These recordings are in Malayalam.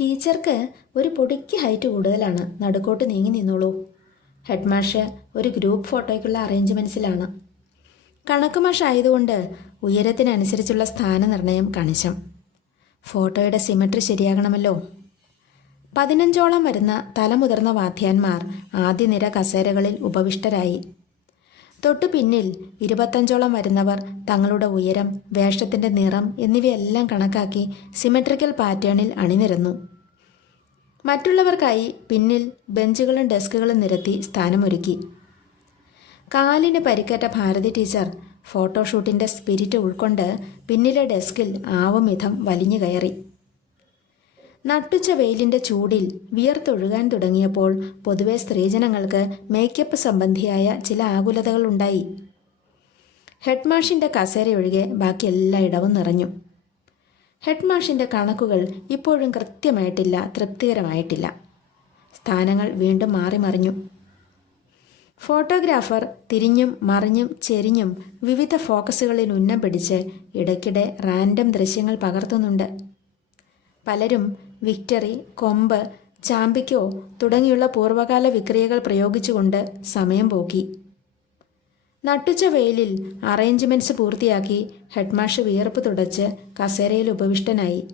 ടീച്ചർക്ക് ഒരു പൊടിക്ക് ഹൈറ്റ് കൂടുതലാണ്. നടുക്കോട്ട് നീങ്ങി നിന്നോളൂ. ഹെഡ് മാഷ് ഒരു ഗ്രൂപ്പ് ഫോട്ടോയ്ക്കുള്ള അറേഞ്ച്മെന്റ്സിലാണ് കണക്ക് മാഷ് ആയതുകൊണ്ട് ഉയരത്തിനനുസരിച്ചുള്ള സ്ഥാനനിർണയം കണിശം. ഫോട്ടോയുടെ സിമട്രി ശരിയാകണമല്ലോ. പതിനഞ്ചോളം വരുന്ന തലമുതിർന്ന വാദ്യാന്മാർ ആദ്യ നിര കസേരകളിൽ ഉപവിഷ്ടരായി. തൊട്ടു പിന്നിൽ ഇരുപത്തഞ്ചോളം വരുന്നവർ തങ്ങളുടെ ഉയരം വേഷത്തിന്റെ നിറം എന്നിവയെല്ലാം കണക്കാക്കി സിമെട്രിക്കൽ പാറ്റേണിൽ അണിനിരന്നു. മറ്റുള്ളവർക്കായി പിന്നിൽ ബെഞ്ചുകളും ഡെസ്കുകളും നിരത്തി സ്ഥാനമൊരുക്കി. കാലിന് പരിക്കേറ്റ ഭാരതി ടീച്ചർ ഫോട്ടോഷൂട്ടിന്റെ സ്പിരിറ്റ് ഉൾക്കൊണ്ട് പിന്നിലെ ഡെസ്കിൽ ആവുമിധം വലിഞ്ഞു കയറി നട്ടുച്ച വെയിലിന്റെ ചൂടിൽ വിയർത്തൊഴുകാൻ തുടങ്ങിയപ്പോൾ പൊതുവെ സ്ത്രീജനങ്ങൾക്ക് മേക്കപ്പ് സംബന്ധിയായ ചില ആകുലതകൾ ഉണ്ടായി. ഹെഡ്മാഷിന്റെ ഒഴികെ ബാക്കി എല്ലാ ഇടവും നിറഞ്ഞു. ഹെഡ്മാഷിന്റെ കണക്കുകൾ ഇപ്പോഴും കൃത്യമായിട്ടില്ല തൃപ്തികരമായിട്ടില്ല. സ്ഥാനങ്ങൾ വീണ്ടും മാറി മറിഞ്ഞു. ഫോട്ടോഗ്രാഫർ തിരിഞ്ഞും മറിഞ്ഞും ചെരിഞ്ഞും വിവിധ ഫോക്കസുകളിൽ ഉന്നം പിടിച്ച് ഇടയ്ക്കിടെ റാൻഡം ദൃശ്യങ്ങൾ പകർത്തുന്നുണ്ട്. പലരും വിക്ടറി കൊമ്പ് ചാമ്പിക്കോ തുടങ്ങിയുള്ള പൂർവകാല വിക്രിയകൾ പ്രയോഗിച്ചുകൊണ്ട് സമയം പോക്കി. നട്ടുച്ച വെയിലിൽ അറേഞ്ച്മെന്റ്സ് പൂർത്തിയാക്കി ഹെഡ്മാഷ് വിയർപ്പ് തുടച്ച് കസേരയിൽ ഉപവിഷ്ടനായി.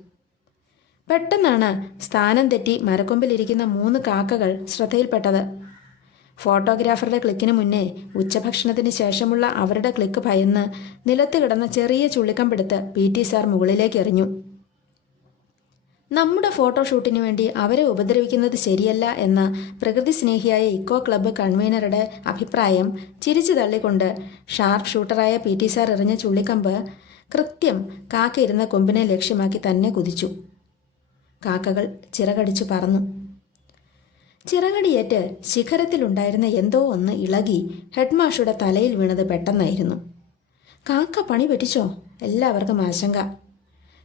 പെട്ടെന്നാണ് സ്ഥാനം തെറ്റി മരക്കൊമ്പിലിരിക്കുന്ന മൂന്ന് കാക്കകൾ ശ്രദ്ധയിൽപ്പെട്ടത്. ഫോട്ടോഗ്രാഫറുടെ ക്ലിക്കിന് മുന്നേ ഉച്ചഭക്ഷണത്തിന് ശേഷമുള്ള അവരുടെ ക്ലിക്ക് ഭയന്ന് നിലത്ത് കിടന്ന ചെറിയ ചുള്ളിക്കമ്പെടുത്ത് പി ടി സാർ മുകളിലേക്ക് എറിഞ്ഞു. നമ്മുടെ ഫോട്ടോഷൂട്ടിന് വേണ്ടി അവരെ ഉപദ്രവിക്കുന്നത് ശരിയല്ല എന്ന പ്രകൃതി സ്നേഹിയായ ഇക്കോ ക്ലബ്ബ് കൺവീനറുടെ അഭിപ്രായം ചിരിച്ചു തള്ളിക്കൊണ്ട് ഷാർപ്പ് ഷൂട്ടറായ പി ടി സാർ എറിഞ്ഞ ചുള്ളിക്കമ്പ് കൃത്യം കാക്കയിരുന്ന കൊമ്പിനെ ലക്ഷ്യമാക്കി തന്നെ കുതിച്ചു. കാക്കകൾ ചിറകടിച്ചു പറന്നു. ചിറകടിയേറ്റ് ശിഖരത്തിലുണ്ടായിരുന്ന എന്തോ ഒന്ന് ഇളകി ഹെഡ്മാഷുടെ തലയിൽ വീണത് പെട്ടെന്നായിരുന്നു. കാക്ക പണി പറ്റിച്ചോ? എല്ലാവർക്കും ആശങ്ക.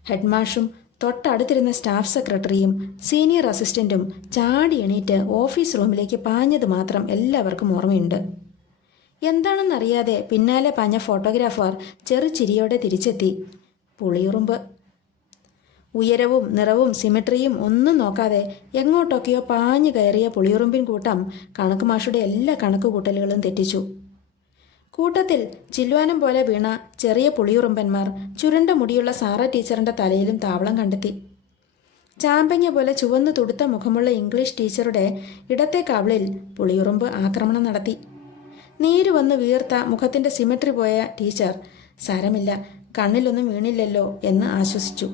ഹെഡ്മാഷും തൊട്ടടുത്തിരുന്ന സ്റ്റാഫ് സെക്രട്ടറിയും സീനിയർ അസിസ്റ്റന്റും ചാടി എണീറ്റ് ഓഫീസ് റൂമിലേക്ക് പാഞ്ഞത് മാത്രം എല്ലാവർക്കും ഓർമ്മയുണ്ട്. എന്താണെന്നറിയാതെ പിന്നാലെ പാഞ്ഞ ഫോട്ടോഗ്രാഫർ ചെറുചിരിയോടെ തിരിച്ചെത്തി. പുളിയുറുമ്പ്. ഉയരവും നിറവും സിമെട്രിയും ഒന്നും നോക്കാതെ എങ്ങോട്ടൊക്കെയോ പാഞ്ഞു കയറിയ പുളിയുറുമ്പിൻ കൂട്ടം കണക്ക് മാഷുടെ എല്ലാ കണക്കുകൂട്ടലുകളും തെറ്റിച്ചു. കൂട്ടത്തിൽ ചില്ലുവാനം പോലെ വീണ ചെറിയ പുളിയുറുമ്പന്മാർ ചുരുണ്ട മുടിയുള്ള സാറ ടീച്ചറിന്റെ തലയിലും താവളം കണ്ടെത്തി. ചാമ്പങ്ങ പോലെ ചുവന്നു തുടുത്ത മുഖമുള്ള ഇംഗ്ലീഷ് ടീച്ചറുടെ ഇടത്തെ കവിളിൽ പുളിയുറുമ്പ് ആക്രമണം നടത്തി. നീര് വന്ന് വീർത്ത മുഖത്തിന്റെ സിമെട്രി പോയ ടീച്ചർ സാരമില്ല കണ്ണിലൊന്നും വീണില്ലല്ലോ എന്ന് ആശ്വസിച്ചു.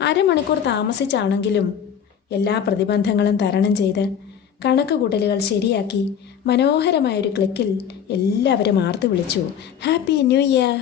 അരമണിക്കൂർ താമസിച്ചാണെങ്കിലും എല്ലാ പ്രതിബന്ധങ്ങളും തരണം ചെയ്ത് കണക്ക് കൂട്ടലുകൾ ശരിയാക്കി മനോഹരമായൊരു ക്ലിക്കിൽ എല്ലാവരും ആർത്തു വിളിച്ചു. Happy new year.